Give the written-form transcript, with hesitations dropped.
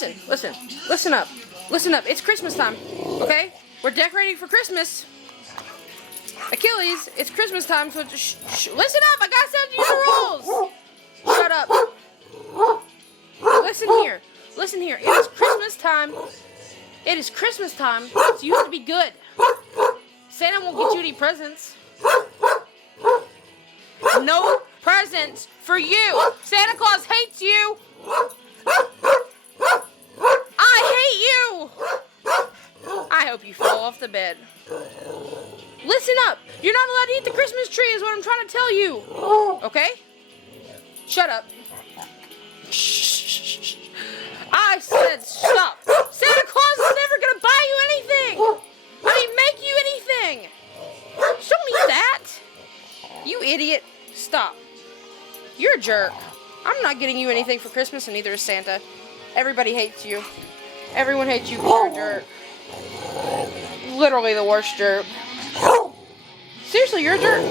Listen up. Listen up. It's Christmas time, okay? We're decorating for Christmas. Achilles, it's Christmas time, so listen up. I gotta send you the rules. Shut up. Listen here. It is Christmas time. It is Christmas time, so you have to be good. Santa won't get you any presents. No presents for you. Santa Claus hates you. I hate you. I hope you fall off the bed. Listen up. You're not allowed to eat the Christmas tree is what I'm trying to tell you. Okay? Shut up. Shh. I said stop. Santa Claus is never going to buy you anything. Make you anything. Don't eat that. You idiot. Stop. You're a jerk. I'm not getting you anything for Christmas, and neither is Santa. Everybody hates you. Everyone hates you because you're a jerk. Literally the worst jerk. Seriously, you're a jerk.